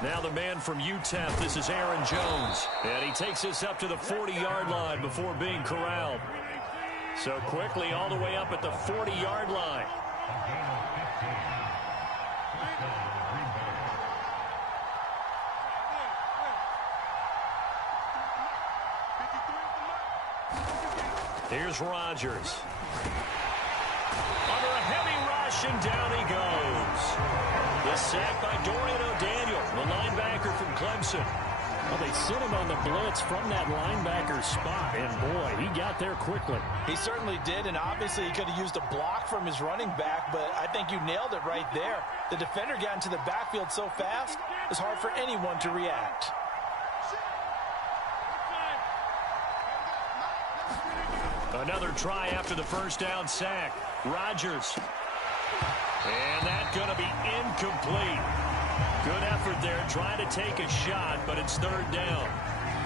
Now the man from UTEP, this is Aaron Jones. And he takes us up to the 40-yard line before being corralled. So quickly all the way up at the 40-yard line. Here's Rodgers. Under a heavy rush, and down he goes. The sack by Dorian O'Daniel, the linebacker from Clemson. Well, they sent him on the blitz from that linebacker spot, and boy, he got there quickly. He certainly did, and obviously he could have used a block from his running back, but I think you nailed it right there. The defender got into the backfield so fast, it's hard for anyone to react. Another try after the first down sack. Rodgers. And that's going to be incomplete. Good effort there, trying to take a shot, but it's third down.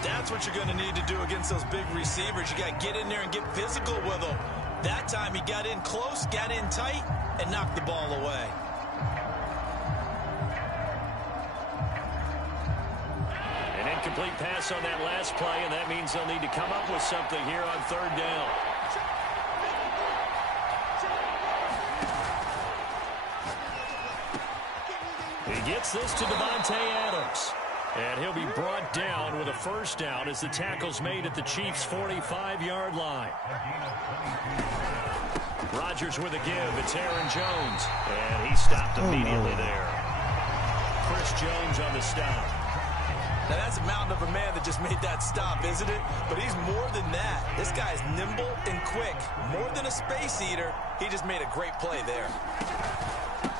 That's what you're going to need to do against those big receivers. You got to get in there and get physical with them. That time he got in close, got in tight, and knocked the ball away. An incomplete pass on that last play, and that means they'll need to come up with something here on third down. He gets this to Davante Adams. And he'll be brought down with a first down as the tackle's made at the Chiefs' 45-yard line. Rodgers with a give. It's Aaron Jones. And he stopped immediately there. Chris Jones on the stop. Now that's a mountain of a man that just made that stop, isn't it? But he's more than that. This guy's nimble and quick. More than a space eater, he just made a great play there.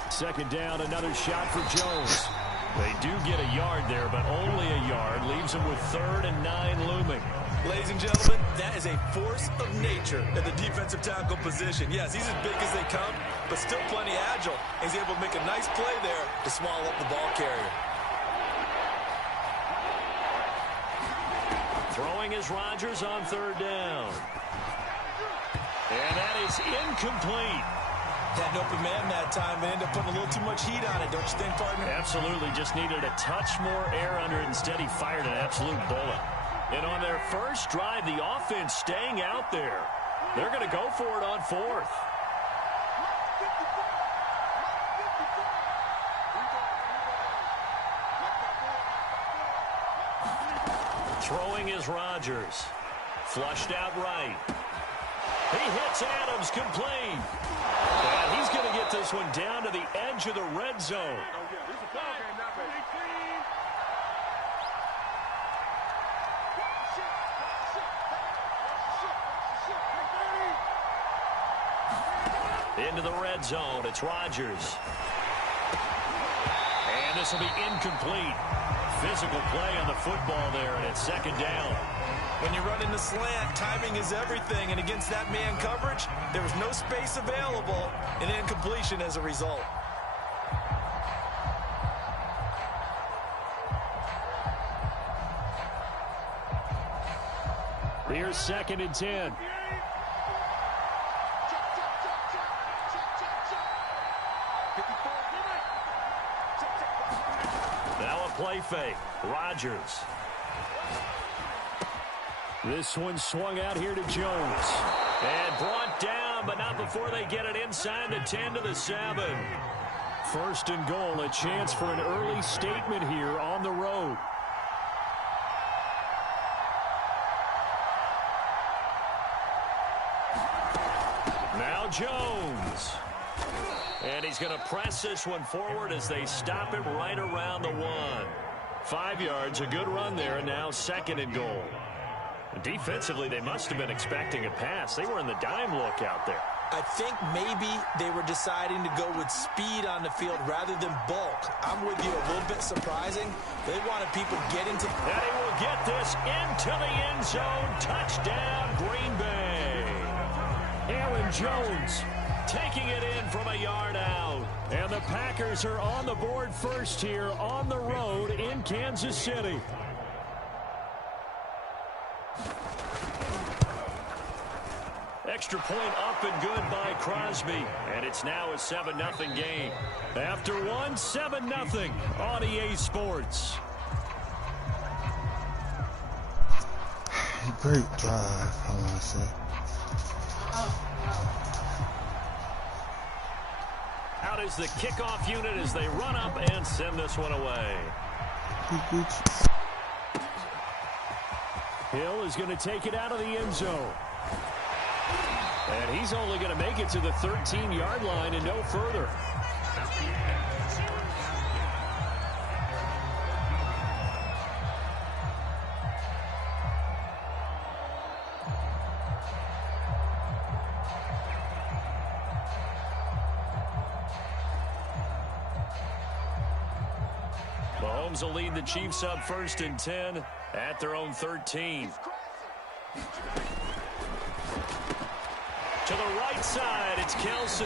Second down, another shot for Jones. They do get a yard there, but only a yard. Leaves them with 3rd and 9 looming. Ladies and gentlemen, that is a force of nature at the defensive tackle position. Yes, he's as big as they come, but still plenty agile. He's able to make a nice play there to swallow up the ball carrier. Throwing is Rodgers on third down. And that is incomplete. Had an open man that time and ended up putting a little too much heat on it, don't you think, partner? Absolutely. Just needed a touch more air under it. Instead, he fired an absolute bullet. And on their first drive, the offense staying out there. They're going to go for it on 4th. Throwing is Rodgers. Flushed out right. He hits Adams complete. And he's going to get this one down to the edge of the red zone. Into the red zone. It's Rodgers. And this will be incomplete. Physical play on the football there, and it's second down. When you run in the slant, timing is everything, and against that man coverage, there was no space available, and incompletion as a result. Here's 2nd and 10. Now a play fake. Rodgers. This one swung out here to Jones. And brought down, but not before they get it inside the 10 to the 7. 1st and goal, a chance for an early statement here on the road. Now Jones. And he's going to press this one forward as they stop him right around the 1. 5 yards, a good run there, and now 2nd and goal. Defensively, they must have been expecting a pass. They were in the dime look out there. I think maybe they were deciding to go with speed on the field rather than bulk. I'm with you, a little bit surprising. They wanted people to get into... And he will get this into the end zone. Touchdown, Green Bay. Aaron Jones taking it in from a yard out. And the Packers are on the board first here on the road in Kansas City. extra point up and good by Crosby. And it's now a 7-0 game. After one, 7-0 on EA Sports. Great drive, I want to say. Out is the kickoff unit as they run up and send this one away. Hill is going to take it out of the end zone. And he's only going to make it to the 13-yard line and no further. Mahomes will lead the Chiefs up 1st and 10 at their own 13. To the right side, it's Kelsey.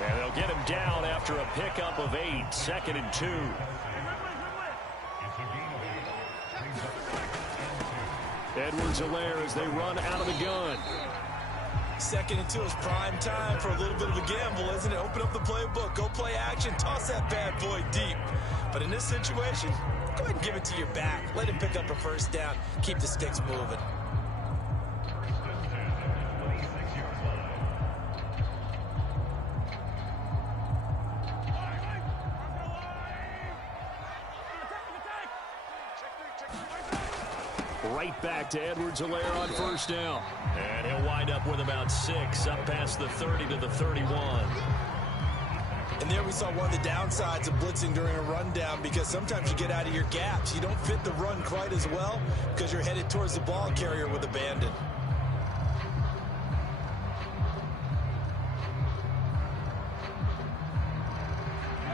And they'll get him down after a pickup of 8, 2nd and 2. Edwards-Helaire as they run out of the gun. 2nd and 2 is prime time for a little bit of a gamble, isn't it? Open up the playbook, go play action, toss that bad boy deep. But in this situation, go ahead and give it to your back. Let him pick up a 1st down. Keep the sticks moving. Right back to Edwards-Helaire on 1st down. And he'll wind up with about 6, up past the 30 to the 31. And there we saw one of the downsides of blitzing during a rundown, because sometimes you get out of your gaps. You don't fit the run quite as well because you're headed towards the ball carrier with abandon.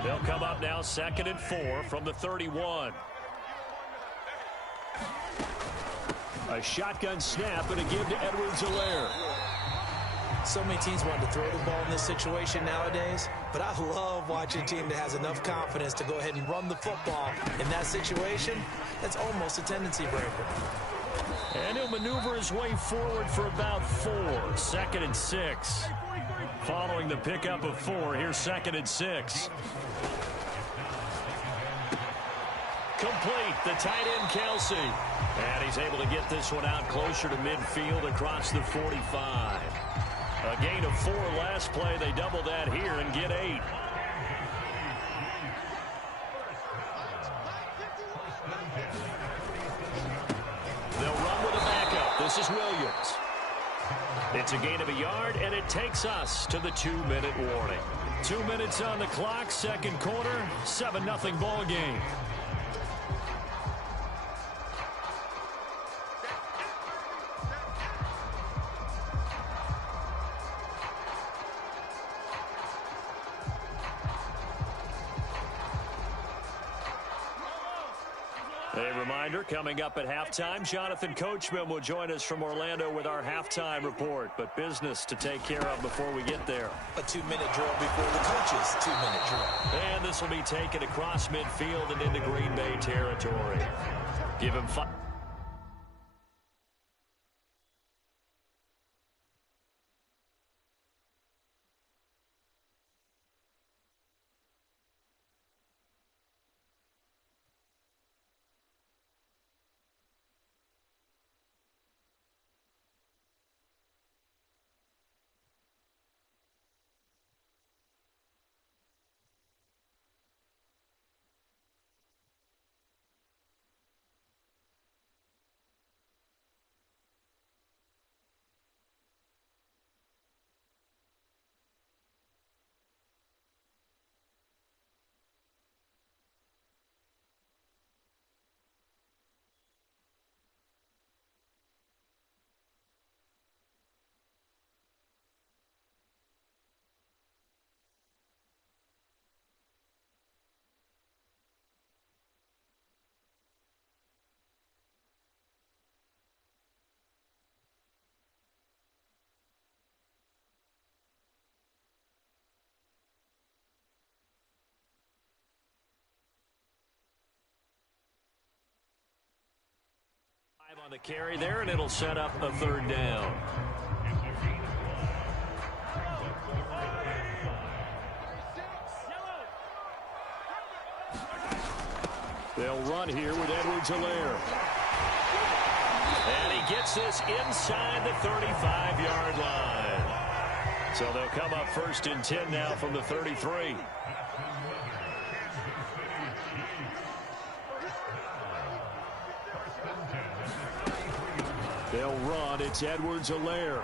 They'll come up now 2nd and 4 from the 31. A shotgun snap and a give to Edwards-Helaire. So many teams want to throw the ball in this situation nowadays, but I love watching a team that has enough confidence to go ahead and run the football. In that situation, that's almost a tendency breaker. And he'll maneuver his way forward for about 4, 2nd and 6. Following the pickup of 4, here's 2nd and 6. Complete, the tight end Kelsey. And he's able to get this one out closer to midfield across the 45. A gain of 4 last play. They double that here and get 8. They'll run with a backup. This is Williams. It's a gain of a yard, and it takes us to the 2-minute warning. 2 minutes on the clock, 2nd quarter, 7-0 ball game. A reminder, coming up at halftime, Jonathan Coachman will join us from Orlando with our halftime report. But business to take care of before we get there. A 2-minute drill before the coach's 2-minute drill. And this will be taken across midfield and into Green Bay territory. Give him 5. On the carry there, and it'll set up a 3rd down. They'll run here with Edwards-Helaire. And he gets this inside the 35-yard line. So they'll come up 1st and 10 now from the 33. They'll run. It's Edwards-Helaire.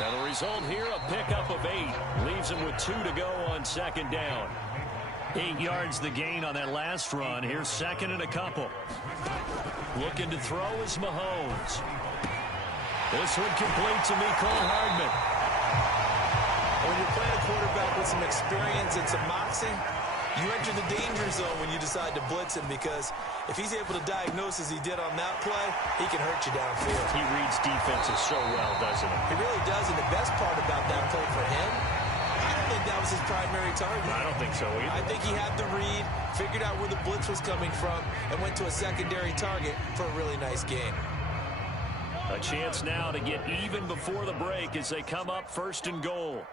And the result here, a pickup of 8. Leaves him with 2 to go on 2nd down. 8 yards the gain on that last run. Here's 2nd and a couple. Looking to throw is Mahomes. This one complete to Mecole Hardman. When you're playing a quarterback with some experience and some moxie, you enter the danger zone when you decide to blitz him, because if he's able to diagnose as he did on that play, he can hurt you downfield. He reads defenses so well, doesn't he? He really does, and the best part about that play for him, I don't think that was his primary target. I don't think so either. I think he had the read, figured out where the blitz was coming from, and went to a secondary target for a really nice gain. A chance now to get even before the break as they come up 1st and goal.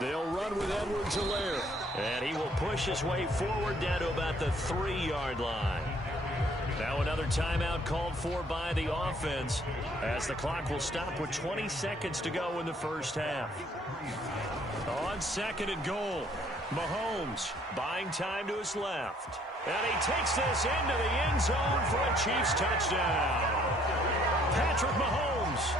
They'll run with Edwards-Helaire. And he will push his way forward down to about the 3-yard line. Now another timeout called for by the offense, as the clock will stop with 20 seconds to go in the first half. On 2nd and goal, Mahomes buying time to his left. And he takes this into the end zone for a Chiefs touchdown. Patrick Mahomes,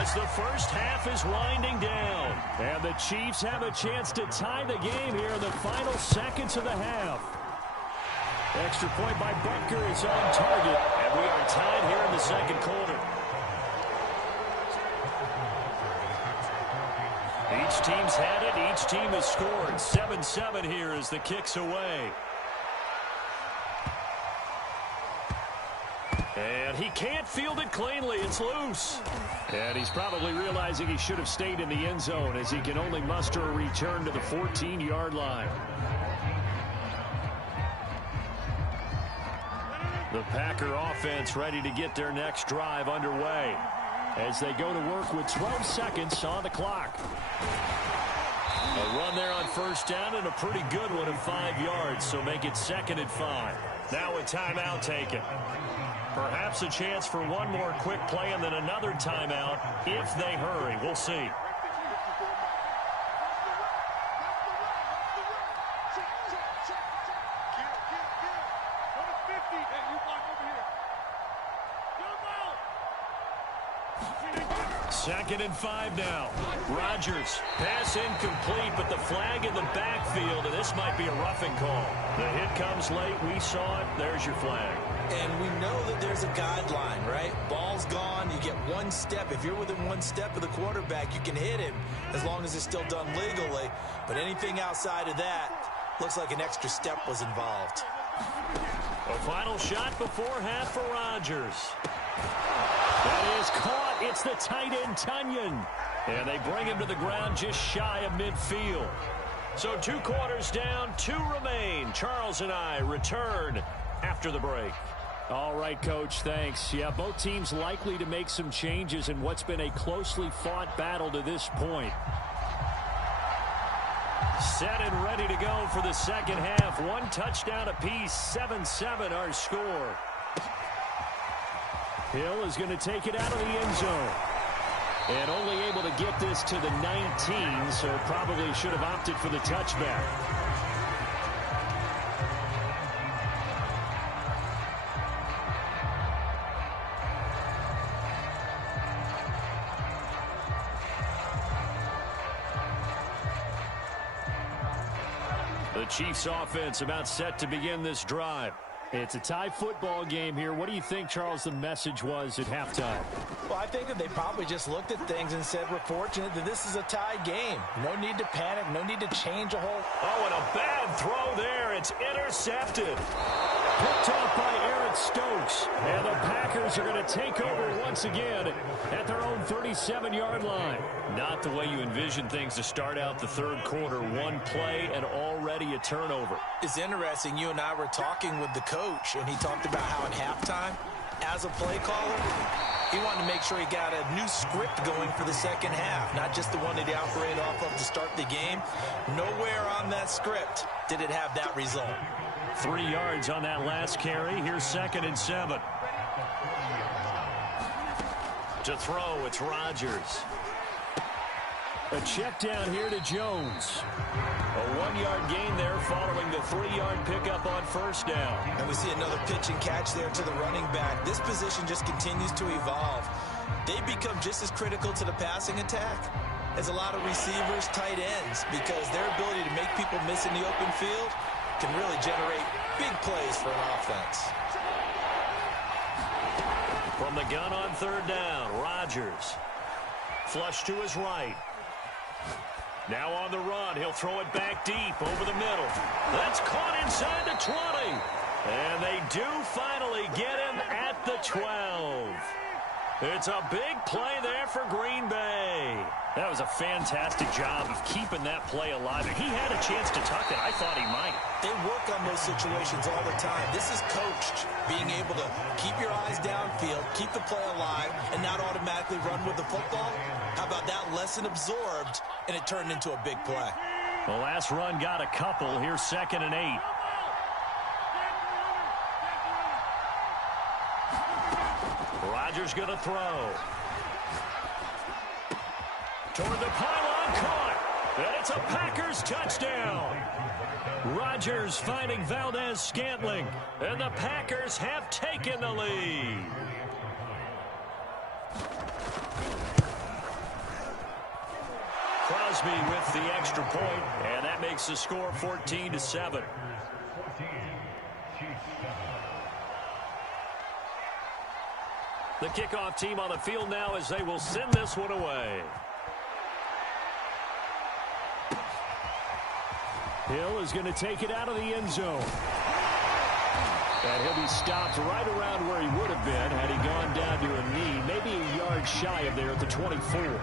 as the first half is winding down. And the Chiefs have a chance to tie the game here in the final seconds of the half. Extra point by Butker is on target. And we are tied here in the 2nd quarter. Each team's had it. Each team has scored. 7-7 here as the kick's away. And he can't field it cleanly. It's loose. And he's probably realizing he should have stayed in the end zone, as he can only muster a return to the 14-yard line. The Packer offense ready to get their next drive underway as they go to work with 12 seconds on the clock. A run there on 1st down, and a pretty good one of 5 yards, so make it 2nd and 5. Now a timeout taken. Perhaps a chance for one more quick play and then another timeout if they hurry. We'll see. Second and 5 now. Rodgers, pass incomplete, but the flag in the backfield, and this might be a roughing call. The hit comes late. We saw it. There's your flag. And we know that there's a guideline, right? Ball's gone. You get 1 step. If you're within 1 step of the quarterback, you can hit him as long as it's still done legally. But anything outside of that looks like an extra step was involved. A final shot before half for Rodgers. That is caught. It's the tight end, Tunyon. And they bring him to the ground just shy of midfield. So 2 quarters down, 2 remain. Charles and I return after the break. All right, Coach, thanks. Yeah, both teams likely to make some changes in what's been a closely fought battle to this point. Set and ready to go for the second half. 1 touchdown apiece, 7-7 our score. Hill is going to take it out of the end zone. And only able to get this to the 19, so probably should have opted for the touchback. The Chiefs offense about set to begin this drive. It's a tie football game here. What do you think, Charles, the message was at halftime? Well, I think that they probably just looked at things and said, we're fortunate that this is a tie game. No need to panic. No need to change a whole... Oh, and a bad throw there. It's intercepted. Picked off by Eric Stokes. And the Packers are going to take over once again at their own 37-yard line. Not the way you envision things to start out the third quarter. 1 play and already a turnover. It's interesting. You and I were talking with the coach, and he talked about how at halftime, as a play caller, He wanted to make sure he got a new script going for the second half, not just the one that he operated off of to start the game. Nowhere on that script did it have that result. 3 yards on that last carry. Here's 2nd and 7. To throw, it's Rodgers. A check down here to Jones. A 1-yard gain there following the 3-yard pickup on first down. And we see another pitch and catch there to the running back. This position just continues to evolve. They become just as critical to the passing attack as a lot of receivers, tight ends, because their ability to make people miss in the open field can really generate big plays for an offense. From the gun on 3rd down, Rodgers. Flush to his right. Now on the run, he'll throw it back deep over the middle. That's caught inside the 20. And they do finally get him at the 12. It's a big play there for Green Bay. That was a fantastic job of keeping that play alive. He had a chance to tuck it. I thought he might. They work on those situations all the time. This is coached, being able to keep your eyes downfield, keep the play alive, and not automatically run with the football. How about that lesson absorbed, and it turned into a big play? The last run got a couple. Here's 2nd and 8. Rodgers going to throw. Toward the pylon, caught. And it's a Packers touchdown. Rodgers finding Valdez-Scantling. And the Packers have taken the lead. Crosby with the extra point, and that makes the score 14-7. The kickoff team on the field now as they will send this one away. Hill is going to take it out of the end zone. And he'll be stopped right around where he would have been had he gone down to a knee, maybe a yard shy of there at the 24.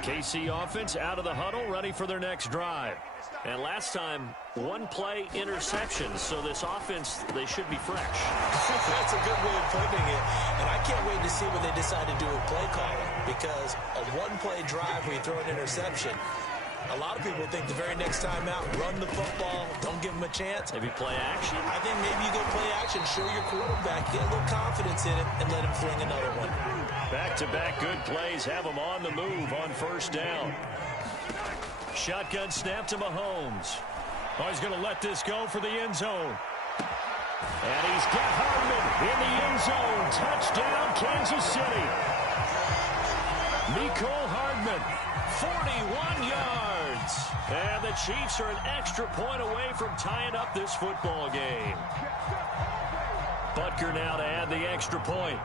KC offense out of the huddle, ready for their next drive. And last time, 1-play interception, so this offense, they should be fresh. That's a good way of putting it. And I can't wait to see what they decide to do with play calling, because a 1-play drive where you throw an interception, a lot of people think the very next time out, run the football, don't give them a chance. Maybe play action? I think maybe you go play action, show your quarterback, get a little confidence in it, and let him fling another one. Back-to-back good plays have them on the move on first down. Shotgun snap to Mahomes. Oh, he's going to let this go for the end zone. And he's got Hardman in the end zone. Touchdown, Kansas City. Mecole Hardman, 41 yards. And the Chiefs are an extra point away from tying up this football game. Butker now to add the extra point.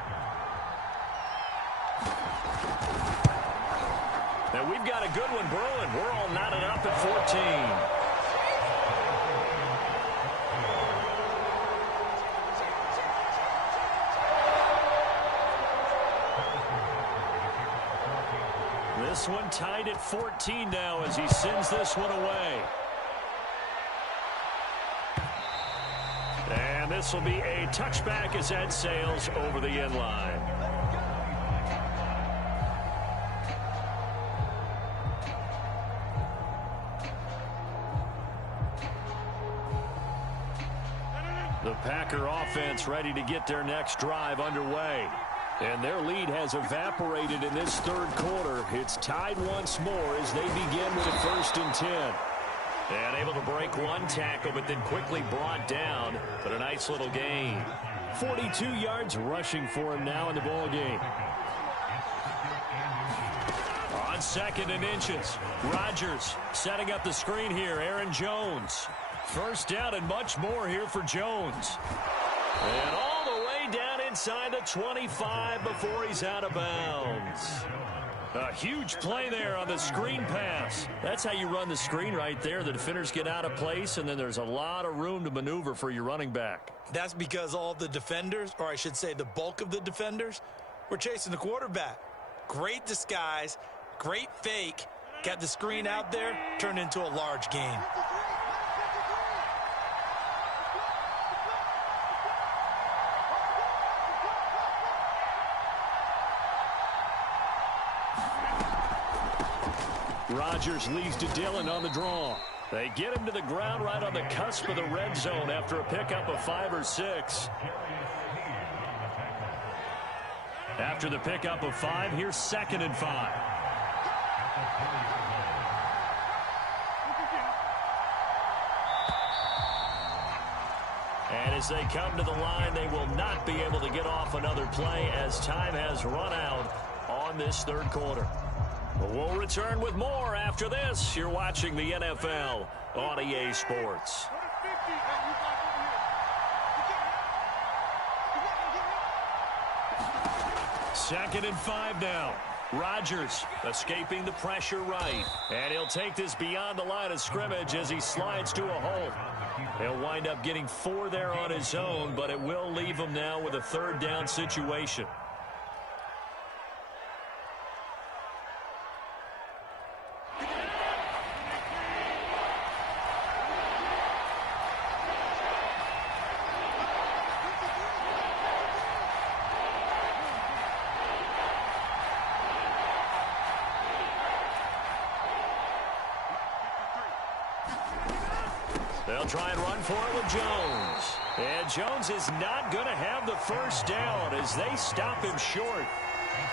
And we've got a good one brewing. We're all knotted up at 14. This one tied at 14 now as he sends this one away. And this will be a touchback as that sails over the end line. The Packer offense ready to get their next drive underway. And their lead has evaporated in this third quarter. It's tied once more as they begin with a 1st and 10. And able to break one tackle, but then quickly brought down. But a nice little gain. 42 yards rushing for him now in the ball game. On 2nd and inches, Rodgers setting up the screen here. Aaron Jones. First down and much more here for Jones. And all the way down inside the 25 before he's out of bounds. A huge play there on the screen pass. That's how you run the screen right there. The defenders get out of place, and then there's a lot of room to maneuver for your running back. That's because all the defenders, or I should say the bulk of the defenders, were chasing the quarterback. Great disguise, great fake. Got the screen out there, turned into a large gain. Rodgers leads to Dillon on the draw. They get him to the ground right on the cusp of the red zone after a pickup of 5 or 6. After the pickup of 5, here's 2nd and 5. And as they come to the line, they will not be able to get off another play as time has run out on this third quarter. We'll return with more after this. You're watching the NFL on EA Sports. Second and 5 now. Rodgers escaping the pressure right. And he'll take this beyond the line of scrimmage as he slides to a hole. He'll wind up getting 4 there on his own, but it will leave him now with a third down situation. They'll try and run for it with Jones. And Jones is not going to have the first down as they stop him short.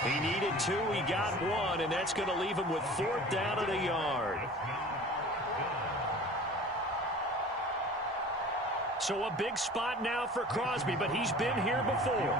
He needed 2, he got 1, and that's going to leave him with 4th down at a yard. So a big spot now for Crosby, but he's been here before.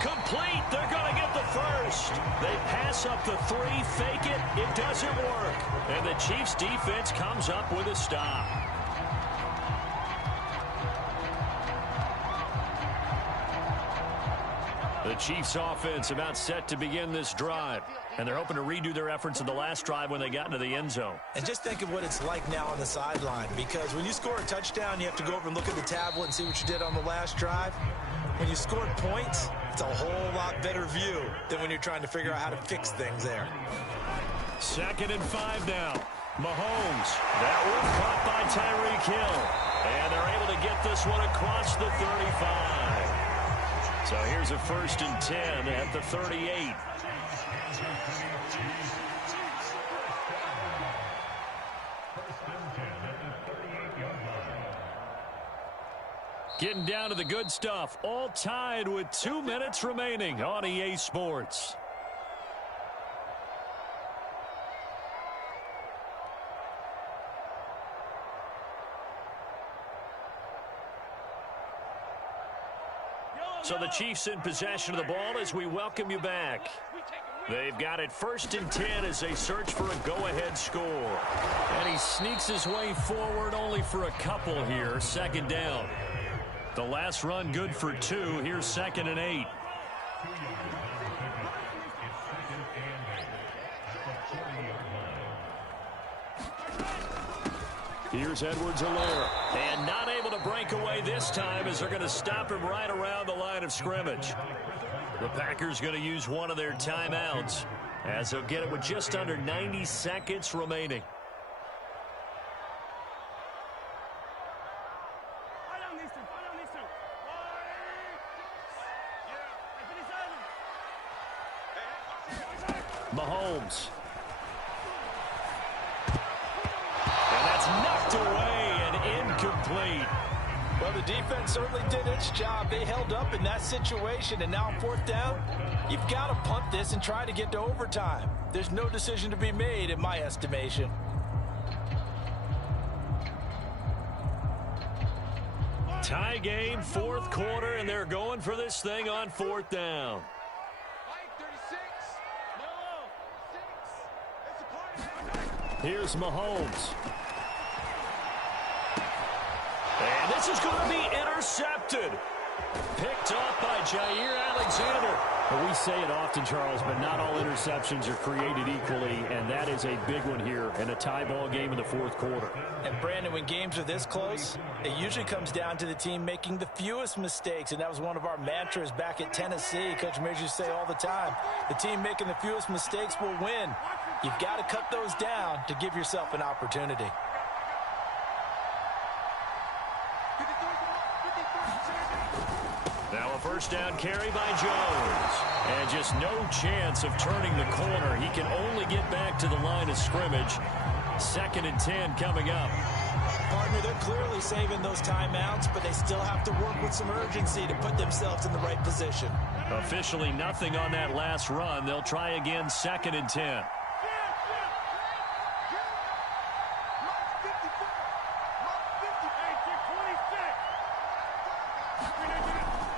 Complete. They're going to get the first. They pass up the 3, fake it. It doesn't work. And the Chiefs defense comes up with a stop. The Chiefs offense about set to begin this drive. And they're hoping to redo their efforts in the last drive when they got into the end zone. And just think of what it's like now on the sideline. Because when you score a touchdown, you have to go over and look at the tablet and see what you did on the last drive. When you scored points, it's a whole lot better view than when you're trying to figure out how to fix things there. 2nd and 5 now. Mahomes. That one caught by Tyreek Hill. And they're able to get this one across the 35. So here's a 1st and 10 at the 38. Getting down to the good stuff. All tied with 2 minutes remaining on EA Sports. So the Chiefs in possession of the ball as we welcome you back. They've got it 1st and 10 as they search for a go-ahead score. And he sneaks his way forward only for a couple here. 2nd down. The last run good for 2. Here's 2nd and 8. Here's Edwards-Helaire. And not able to break away this time as they're going to stop him right around the line of scrimmage. The Packers going to use one of their timeouts as they'll get it with just under 90 seconds remaining. Mahomes. And that's knocked away and incomplete. Well, the defense certainly did its job. They held up in that situation, and now 4th down, you've got to punt this and try to get to overtime. There's no decision to be made in my estimation. Tie game, 4th quarter, and they're going for this thing on 4th down. Here's Mahomes. And this is going to be intercepted. Picked off by Jair Alexander. Well, we say it often, Charles, but not all interceptions are created equally, and that is a big one here in a tie ball game in the fourth quarter. And, Brandon, when games are this close, it usually comes down to the team making the fewest mistakes, and that was one of our mantras back at Tennessee. Coach Mears used to say all the time, the team making the fewest mistakes will win. You've got to cut those down to give yourself an opportunity. Now a first down carry by Jones. And just no chance of turning the corner. He can only get back to the line of scrimmage. 2nd and 10 coming up. Partner, they're clearly saving those timeouts, but they still have to work with some urgency to put themselves in the right position. Officially nothing on that last run. They'll try again 2nd and 10.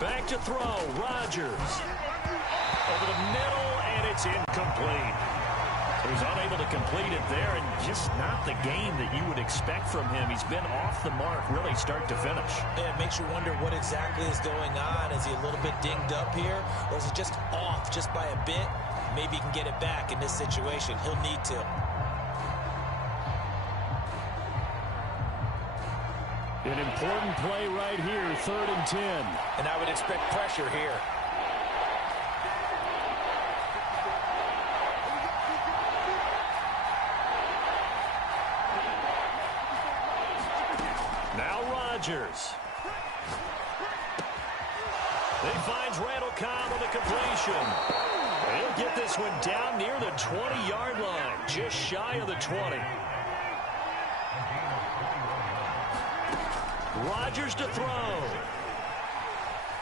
Back to throw, Rodgers. Over the middle, and it's incomplete. He was unable to complete it there, and just not the game that you would expect from him. He's been off the mark, really start to finish. Yeah, it makes you wonder what exactly is going on. Is he a little bit dinged up here, or is he just off just by a bit? Maybe he can get it back in this situation. He'll need to. An important play right here, 3rd and 10. And I would expect pressure here. Now Rodgers. He finds Randall Cobb with a completion. He'll get this one down near the 20-yard line, just shy of the 20. Rodgers to throw.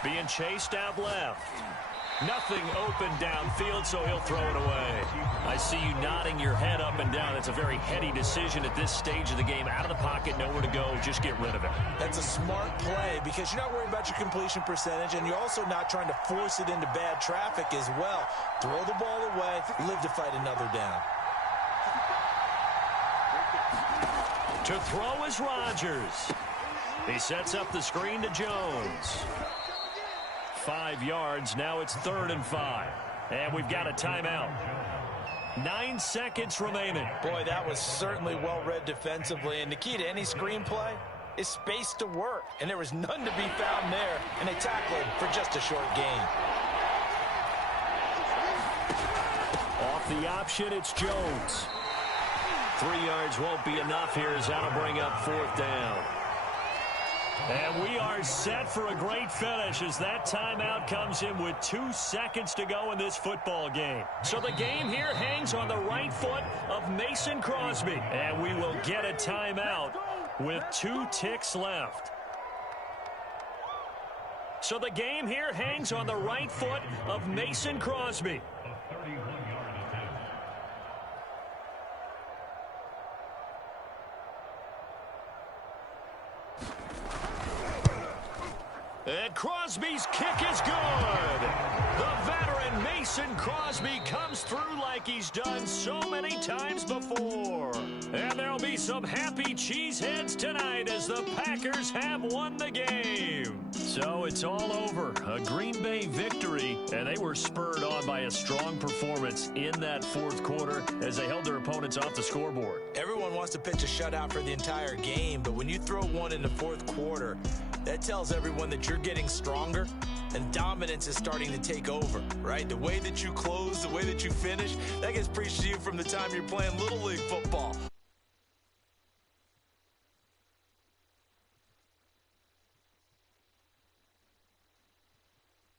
Being chased out left. Nothing open downfield, so he'll throw it away. I see you nodding your head up and down. It's a very heady decision at this stage of the game. Out of the pocket, nowhere to go. Just get rid of it. That's a smart play because you're not worried about your completion percentage, and you're also not trying to force it into bad traffic as well. Throw the ball away, live to fight another down. To throw is Rodgers. He sets up the screen to Jones. 5 yards. Now it's 3rd and 5. And we've got a timeout. 9 seconds remaining. Boy, that was certainly well-read defensively. And the key to any screenplay is space to work. And there was none to be found there. And they tackled him for just a short gain. Off the option, it's Jones. 3 yards won't be enough here as that'll bring up 4th down. And we are set for a great finish as that timeout comes in with 2 seconds to go in this football game. So the game here hangs on the right foot of Mason Crosby. And we will get a timeout with 2 ticks left. So the game here hangs on the right foot of Mason Crosby. And Crosby's kick is good. The veteran Mason Crosby comes through like he's done so many times before. And there'll be some happy cheeseheads tonight as the Packers have won the game. So it's all over. A Green Bay victory, and they were spurred on by a strong performance in that fourth quarter as they held their opponents off the scoreboard. Everyone wants to pitch a shutout for the entire game, but when you throw one in the fourth quarter, that tells everyone that you're getting stronger and dominance is starting to take over, right? The way that you close, the way that you finish, that gets preached to you from the time you're playing Little League football.